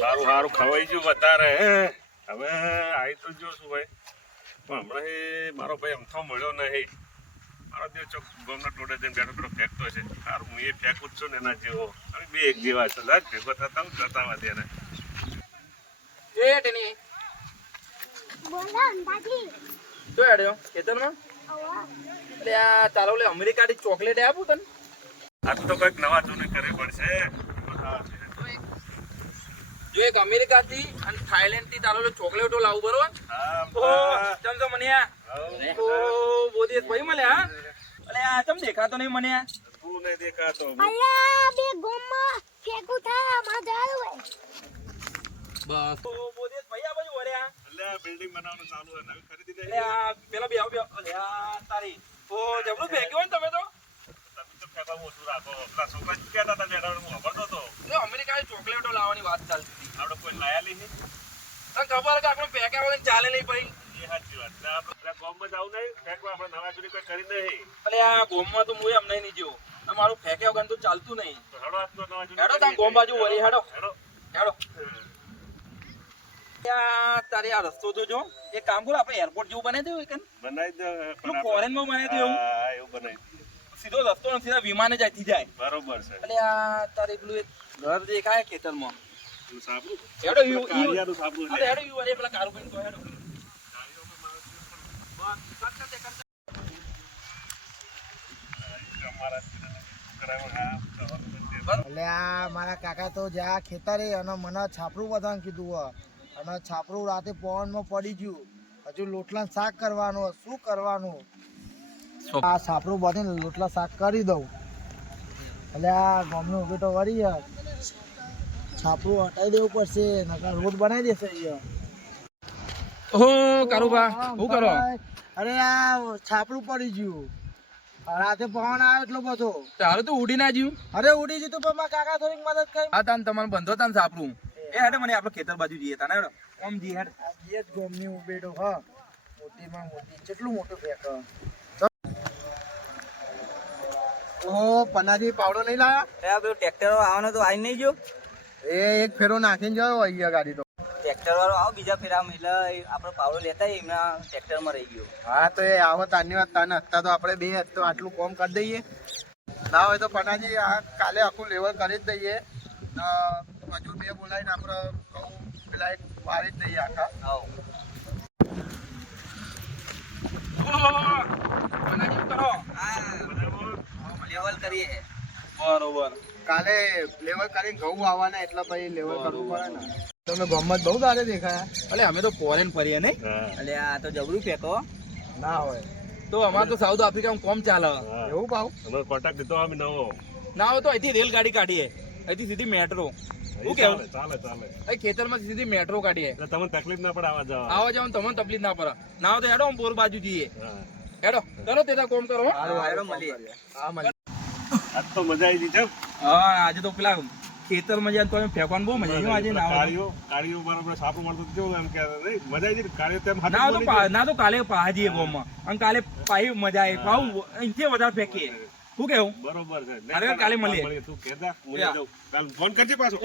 સારું સારું ખવાઈ ગયું વધારે હવે આવી તો જો શું ભાઈ પણ હમણાં એ મારો ભાઈ અમથો મળ્યો નહીં મારો જે ચોક ગમનો ટોડે જઈને બેઠો બેઠો ફેંકતો છે સારું હું એ ફેંકું જ છું ને એના જેવો હવે બે એક જેવા છે લાગ ભેગો થતા હું જતા વાદે એને તો હેડ્યો ખેતરમાં એટલે આ તારો લે અમેરિકાની ચોકલેટ આપું તને આજ તો કંઈક નવા જૂની કરવી પડશે જો એક અમેરિકા થી અને થાઈલેન્ડ થી તારો ચોકલેટો લાવું બરોબર ચમ તો મને બોધી ભાઈ મળે હા અલે આ ચમ દેખાતો નહીં મને તું નહીં દેખાતો અલ્યા બે ગોમમાં ફેકું થા મજા આવે બસ તો બોધી ભાઈ આ બાજુ વળ્યા એટલે આ બિલ્ડિંગ બનાવવાનું ચાલુ છે નવી ખરીદી અલે થઈ આ પેલા બે આવ બે અલે આ તારી ઓ જબરું ફેંક્યો ને તમે તો તમે તો ફેંકવા ઓછું રાખો પેલા છોકરા જ કહેતા હતા બેઠા હું ખબરતો હતો એ અમેરિકાની ચોકલેટો લાવવાની વાત ચાલતી હતી આપણે કોઈ લાયા નહીં તને ખબર કે આપણે ફેંક્યા વગર ચાલે નહીં ભાઈ એ સાચી વાત એટલે આપણે ગામમાં જવું નહીં ફેંકવા આપણે નવા જૂની કોઈ કરી નહીં અલે આ ગોમમાં તો હું એમ નહીં જો તમારું ફેંક્યા વગર તો ચાલતું નહીં તો હેડો આજનો નવા જૂની હેડો તાર ગોમ બાજુ વળી હેડો હેડો હેડો તારે આ રસ્તો તો જો એક કામ કરો આપણે એરપોર્ટ જેવું બનાવી દેવું એક બનાવી દો પેલું ફોરેન માં બનાવી દેવું હા એવું બનાવી દઈએ. સીધો રસ્તો ને સીધા વિમાને જતી જાય બરોબર છે એટલે આ તારે પેલું એક ઘર દેખાય ખેતરમાં પેલું સાબુ હેડો યુ કાળિયાનું સાબુ અરે હેડો યુ અરે પેલા કારું ભાઈ હેડો એટલે આ મારા કાકા તો જ્યાં ખેતરે અને મને છાપરું બધાને કીધું હોય અને છાપરું રાતે પવનમાં પડી ગયું હજુ લોટલા શાક કરવાનું શું કરવાનું આ છાપરું બધીને લોટલા શાક કરી દઉં એટલે આ ગામનું ઉભી તો વળી છાપરું હટાવી દેવું પડશે નકર રોજ બનાવી દેશે અહીંયા ઓહો કારુબા શું કરો અરે આ છાપરું પડી ગયું રાતે પવન આવ્યો એટલો બધો તારે તો ઉડી ના જ્યું અરે ઉડી ગયું તો પણ મારા કાકા થોડીક મદદ કરી આ તાન તમારે બંધો તાન સાપરું એ હેડે મને આપણે ખેતર બાજુ જઈએ તાને હેડો ઓમ જી હેડ આ જે જ ગોમની ઉભેડો હ મોટીમાં મોટી કેટલું મોટું ફેંક ઓહો પનાજી પાવડો નહીં લાયા પેલું ટ્રેક્ટર આવવાનો તો આવી નહીં ગયો એ એક ફેરો નાખીને ગયો અહીંયા ગાડી તો ટ્રેક્ટર વાળો આવો બીજા ફેરામાં એટલે આપણે પાવડો લેતા એમના ટ્રેક્ટરમાં રહી ગયો હા તો એ આવો તાની વાત તાને હતા તો આપણે બે તો આટલું કોમ કરી દઈએ ના હોય તો પનાજી આ કાલે આખું લેવલ કરી જ દઈએ હજુ બે બોલાવીને આપણે કહું પેલા એક વારી જ દઈએ આખા આવો કરો લેવલ કરીએ બરોબર કાલે લેવલ કરીને ઘઉં આવવાના એટલે પછી લેવલ કરવું પડે ને તમે ગમત બહુ સારે દેખાયા અલે અમે તો ફોરેન ફરીએ નહીં એટલે આ તો જબરું ફેંકો ના હોય તો અમારે તો સાઉથ આફ્રિકામાં કોમ ચાલે એવું ભાવ અમારો કોન્ટેક્ટ દીધો અમે નવો ના હોય તો અહીંથી રેલગાડી કાઢીએ અહીંથી સીધી મેટ્રો શું કેવું ચાલે ચાલે અહીં ખેતરમાં સીધી મેટ્રો કાઢીએ એટલે તમને તકલીફ ના પડે આવા જવા આવા જવાનું તમને તકલીફ ના પડે ના હોય તો હેડો બોર બાજુ જઈએ હા હેડો કરો તે કોમ કરો હો. હેડો મળીએ હા મને આજ તો મજા આવી ગઈ છે હા આજે તો પેલા ખેતરમાં જાય તો અમે ફેંકવાનું બહુ મજા આવી આજે ના હોય. કાળીઓ બરાબર સાપરું મળતું કેવું એમ કે નહીં મજા આવી ગઈ કાળીઓ તેમ ના હોય તો ના તો કાલે પાહા જઈએ ગોમમાં અને કાલે પાહી મજા આવે પાહું અહીંથી વધારે ફેંકીએ શું કેવું બરોબર છે અરે કાલે મળીએ. તું કહેતા હું જાઉં કાલ ફોન કરજે પાછો